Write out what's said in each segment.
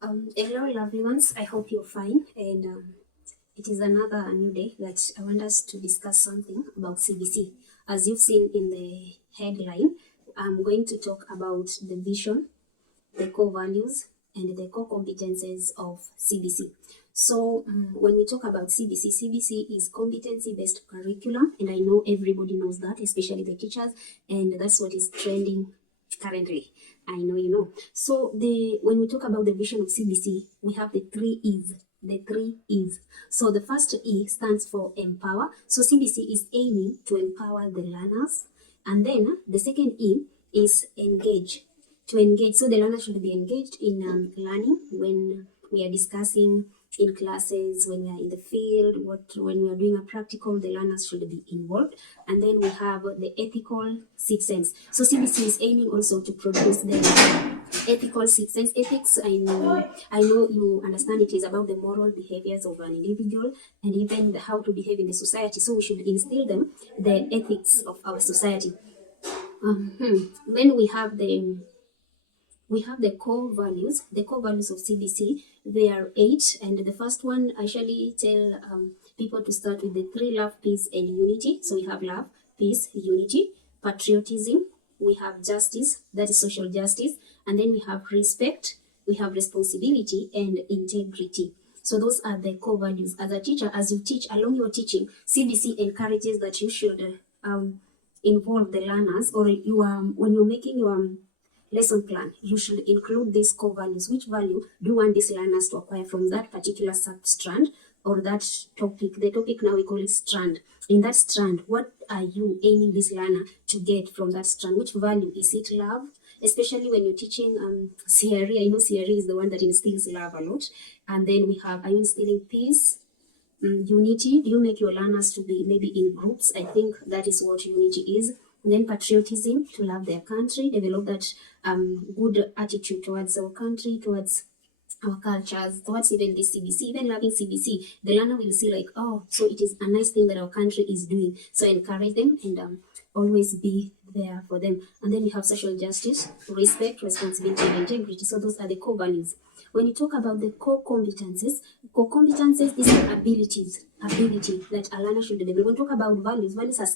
Hello, lovely ones. I hope you're fine. And it is another new day that I want us to discuss something about CBC. As you've seen in the headline, I'm going to talk about the vision, the core values, and the core competences of CBC. So, when we talk about CBC, CBC is competency based curriculum, and I know everybody knows that, especially the teachers, and that's what is trending currently. I know you know. So, when we talk about the vision of CBC, we have the three E's. The three E's. So, the first E stands for empower. So, CBC is aiming to empower the learners. And then the second E is engage, to engage. So the learner should be engaged in learning when we are discussing in classes, when we are in the field, when we are doing a practical, the learners should be involved. And then we have the ethical sixth sense. So CBC is aiming also to produce the ethical sixth sense. Ethics, I know you understand, it is about the moral behaviors of an individual and even how to behave in the society. So we should instill them the ethics of our society. Then we have the core values. The core values of CBC, they are 8, and the first one I usually tell people to start with the 3: love, peace, and unity. So we have love, peace, unity, patriotism, we have justice, that is social justice, and then we have respect, we have responsibility, and integrity. So those are the core values. As a teacher, as you teach, along your teaching, CBC encourages that you should involve the learners, or when you're making your lesson plan, you should include these core values. Which value do you want these learners to acquire from that particular sub-strand or that topic? The topic now we call it strand. In that strand, what are you aiming this learner to get from that strand? Which value? Is it love? Especially when you're teaching CRE, I know CRE is the one that instills love a lot. And then we have, are you instilling peace? Unity, do you make your learners to be maybe in groups? I think that is what unity is. And then patriotism, to love their country, develop that good attitude towards our country, towards our cultures, towards even this CBC, even loving CBC. The learner will see like, oh, so it is a nice thing that our country is doing. So encourage them and always be there for them. And then we have social justice, respect, responsibility, and integrity. So those are the core values. When you talk about the core competencies, these are ability that a learner should develop. When you talk about values are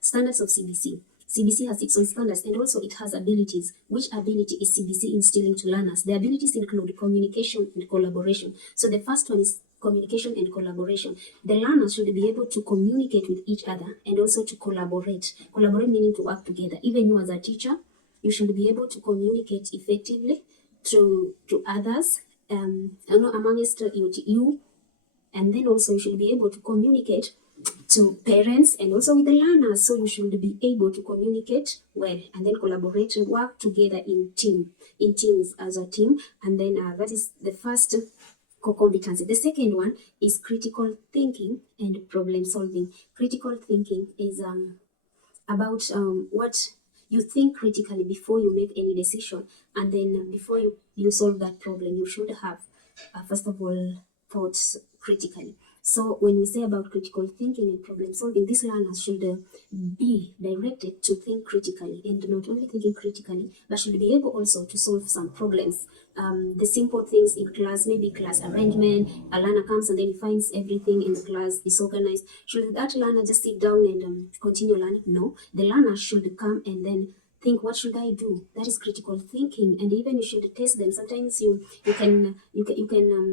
standards of CBC. CBC has its own standards, and also it has abilities. Which ability is CBC instilling to learners? The abilities include communication and collaboration. So the first one is communication and collaboration. The learners should be able to communicate with each other and also to collaborate. Collaborate meaning to work together. Even you as a teacher, you should be able to communicate effectively to others, amongst you, and then also you should be able to communicate to parents and also with the learners. So you should be able to communicate well and then collaborate and work together in teams as a team. And then that is the first core competency. The second one is critical thinking and problem solving. Critical thinking is about what you think critically before you make any decision, and then before you solve that problem, you should have first of all thoughts critically. So when we say about critical thinking and problem solving, these learners should be directed to think critically, and not only thinking critically, but should be able also to solve some problems. The simple things in class, maybe class arrangement, a learner comes and then he finds everything in the class disorganized. Should that learner just sit down and continue learning? No, the learner should come and then think, what should I do? That is critical thinking. And even you should test them. Sometimes you can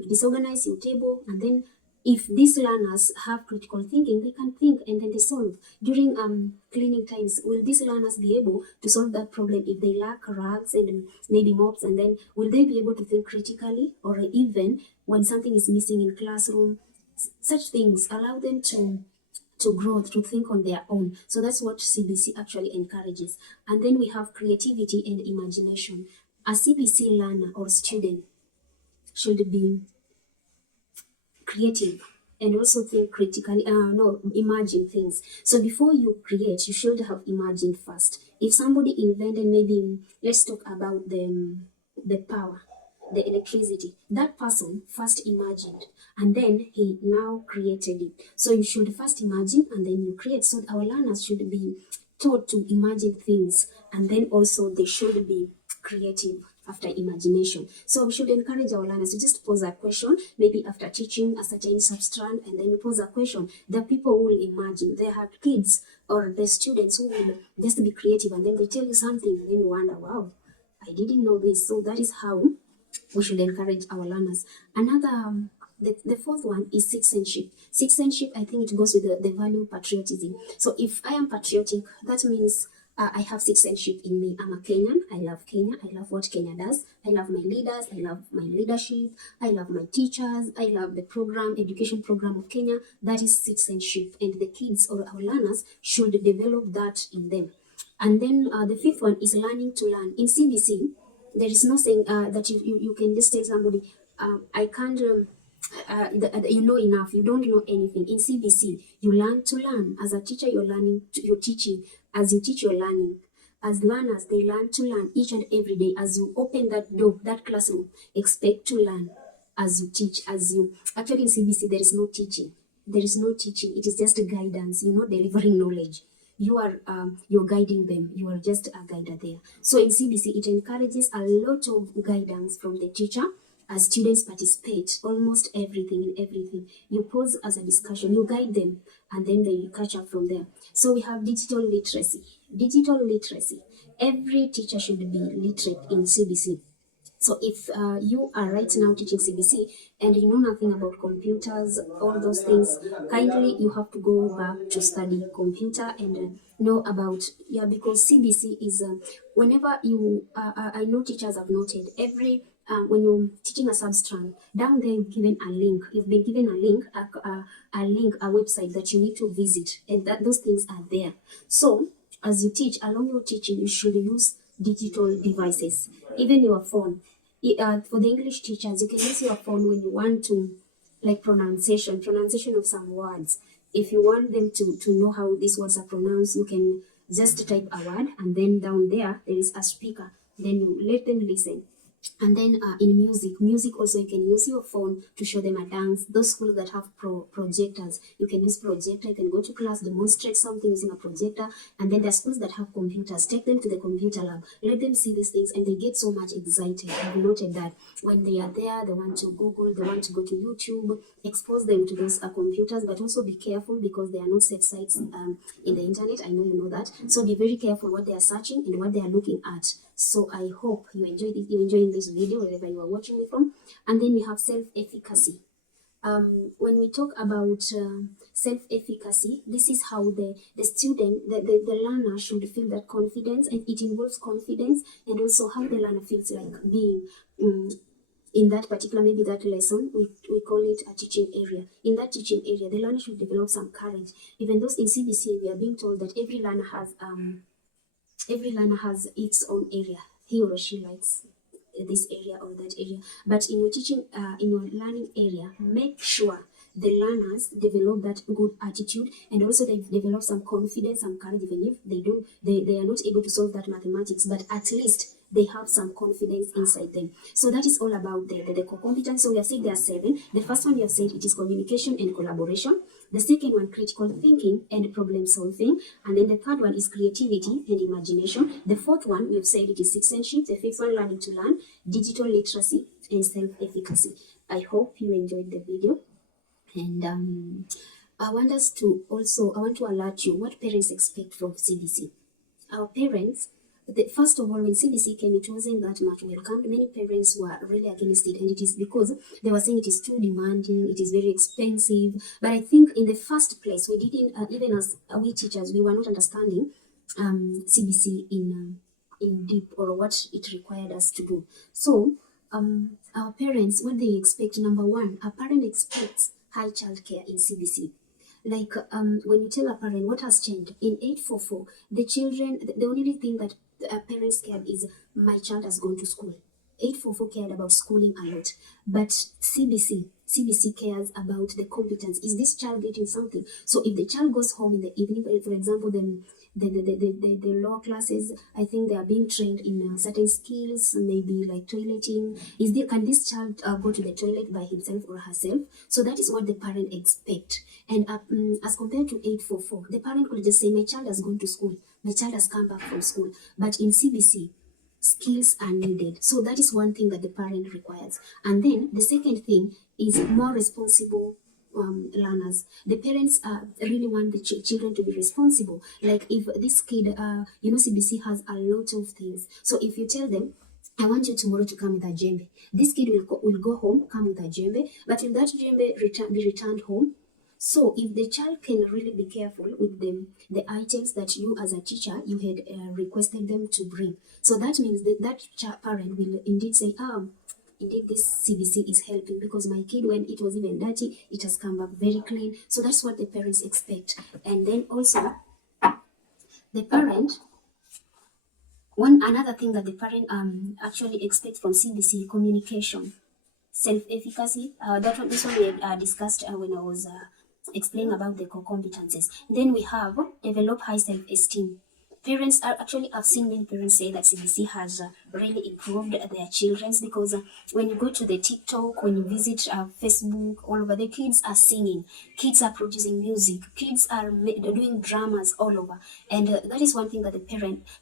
disorganize your table, and then if these learners have critical thinking, they can think and then they solve. During cleaning times, will these learners be able to solve that problem if they lack rugs and maybe mops? And then will they be able to think critically? Or even when something is missing in classroom, such things allow them to grow, to think on their own. So that's what CBC actually encourages. And then we have creativity and imagination. A CBC learner or student should be creative and also think critically, imagine things. So before you create, you should have imagined first. If somebody invented, maybe let's talk about the power, the electricity, that person first imagined and then he now created it. So you should first imagine and then you create. So our learners should be taught to imagine things, and then also they should be creative. after imagination. So we should encourage our learners to just pose a question, maybe after teaching a certain substrand, and then you pose a question. The people will imagine. There are kids or the students who will just be creative, and then they tell you something, and then you wonder, wow, I didn't know this. So that is how we should encourage our learners. Another, the fourth one is citizenship. Citizenship, I think it goes with the value patriotism. So if I am patriotic, that means I have citizenship in me. I'm a Kenyan. I love Kenya. I love what Kenya does. I love my leaders. I love my leadership. I love my teachers. I love the program, education program of Kenya. That is citizenship. And the kids or our learners should develop that in them. And then the fifth one is learning to learn. In CBC, there is no saying that you can just tell somebody, I can't, you know enough, you don't know anything. In CBC, you learn to learn. As a teacher, you're learning, you're teaching. As you teach, you're learning. As learners, they learn to learn each and every day. As you open that door, that classroom, expect to learn as you teach. Actually in CBC, there is no teaching. There is no teaching. It is just guidance. You're not delivering knowledge. You're guiding them. You are just a guider there. So in CBC, it encourages a lot of guidance from the teacher as students participate. Almost everything in everything. You pose as a discussion, you guide them, and then they catch up from there. So we have digital literacy. Digital literacy. Every teacher should be literate in CBC. So if you are right now teaching CBC and you know nothing about computers, all those things, kindly you have to go back to study computer and know about, because CBC is, whenever you, I know teachers have noted, every, when you're teaching a substrand, down there you've given a link, you've been given a link, a website that you need to visit, and that those things are there. So as you teach, along your teaching, you should use digital devices, even your phone. For the English teachers, you can use your phone when you want to, like pronunciation of some words. If you want them to know how these words are pronounced, you can just type a word, and then down there is a speaker. Then you let them listen. And then in music also, you can use your phone to show them a dance. Those schools that have projectors, you can use projector. You can go to class, demonstrate something using a projector. And then there are schools that have computers. Take them to the computer lab. Let them see these things, and they get so much excited. I've noted that when they are there, they want to Google, they want to go to YouTube. Expose them to those computers, but also be careful because they are not safe sites in the internet. I know you know that. So be very careful what they are searching and what they are looking at. So I hope you enjoy this. You're enjoying this video wherever you are watching me from. And then we have self-efficacy. When we talk about self-efficacy, this is how the student, the learner should feel that confidence, and it involves confidence, and also how the learner feels like being in that particular, maybe that lesson, we call it a teaching area. In that teaching area, the learner should develop some courage. Even though in CBC, we are being told that every learner has its own area. He or she likes this area or that area. But in your teaching, in your learning area, make sure the learners develop that good attitude, and also they develop some confidence, some courage, even if they are not able to solve that mathematics, but at least they have some confidence inside them. So that is all about the core competence. So we have said there are 7. The first one we have said it is communication and collaboration. The second one, critical thinking and problem solving. And then the third one is creativity and imagination. The fourth one, we have said it is citizenship. The fifth one, learning to learn, digital literacy, and self-efficacy. I hope you enjoyed the video. And I want to alert you what parents expect from CBC. Our parents, first of all, when CBC came, it wasn't that much welcomed. Many parents were really against it, and it is because they were saying it is too demanding, it is very expensive. But I think in the first place, we didn't, even as we teachers, we were not understanding CBC in deep, or what it required us to do. So our parents, what they expect, number one, a parent expects high childcare in CBC. Like when you tell a parent what has changed in 844, the children, the only thing that parents cared is my child has gone to school. 844 cared about schooling a lot, but CBC cares about the competence. Is this child getting something? So if the child goes home in the evening, for example, the lower classes, I think they are being trained in certain skills, maybe like toileting. Can this child go to the toilet by himself or herself? So that is what the parent expect. And as compared to 844, the parent could just say, my child has gone to school, my child has come back from school. But in CBC, skills are needed. So that is one thing that the parent requires. And then the second thing is more responsible learners. The parents really want the children to be responsible. Like if this kid, CBC has a lot of things. So if you tell them, I want you tomorrow to come with a djembe, this kid will go home, come with a djembe, but will that djembe be returned home? So if the child can really be careful with the items that you as a teacher, you had requested them to bring. So that means that parent will indeed say, indeed this CBC is helping, because my kid, when it was even dirty, it has come back very clean. So that's what the parents expect. And then also the parent, another thing that the parent actually expects from CBC, communication, self-efficacy. This one we had discussed when I was explaining about the core competencies. Then we have develop high self-esteem. Parents are actually, I've seen many parents say that CBC has really improved their children's, because when you go to the TikTok, when you visit Facebook, all over, the kids are singing, kids are producing music, kids are doing dramas all over. And that is one thing that the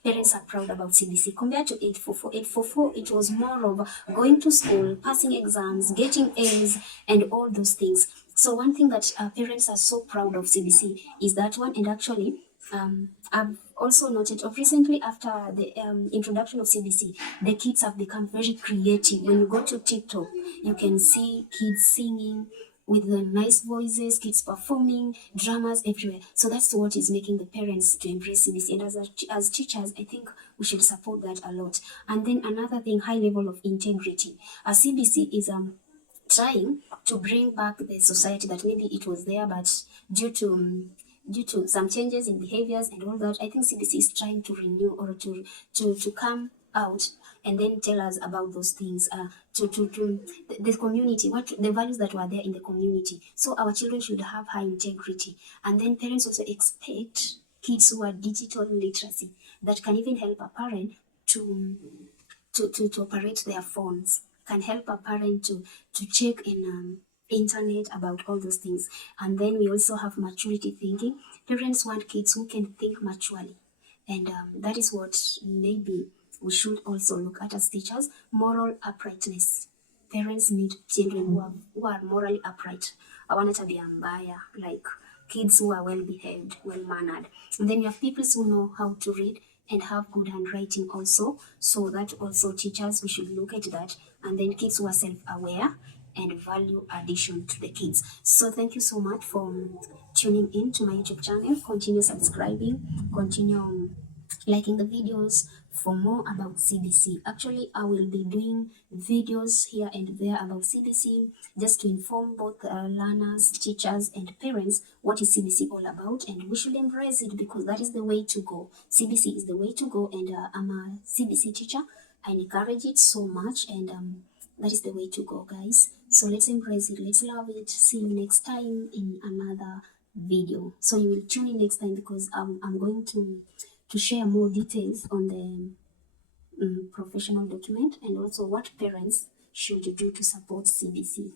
parents are proud about CBC. Compared to 844, 844, it was more of going to school, passing exams, getting A's, and all those things. So one thing that parents are so proud of CBC is that one. And actually, I've also noted of recently, after the introduction of CBC, the kids have become very creative. When you go to TikTok, you can see kids singing with the nice voices, kids performing, dramas everywhere. So that's what is making the parents to embrace CBC. And as teachers, I think we should support that a lot. And then another thing, high level of integrity. CBC is trying to bring back the society that maybe it was there, but due to some changes in behaviors and all that, I think CBC is trying to renew, or to come out and then tell us about those things, to the community, what the values that were there in the community. So our children should have high integrity. And then parents also expect kids who are digital literacy, that can even help a parent to operate their phones, can help a parent to check in internet about all those things. And then we also have maturity thinking. Parents want kids who can think maturely, and that is what maybe we should also look at as teachers. Moral uprightness. Parents need children who are morally upright. Hawana tabia mbaya, like kids who are well behaved, well mannered. And then you have people who know how to read and have good handwriting also. So that also teachers, we should look at that. And then kids who are self-aware and value addition to the kids. So thank you so much for tuning in to my YouTube channel. Continue subscribing, continue liking the videos for more about CBC. Actually, I will be doing videos here and there about CBC, just to inform both learners, teachers, and parents what is CBC all about, and we should embrace it, because that is the way to go. CBC is the way to go, and I'm a CBC teacher. I encourage it so much, and that is the way to go, guys. So let's embrace it, let's love it. See you next time in another video. So you will tune in next time, because I'm going to share more details on the professional document, and also what parents should do to support CBC.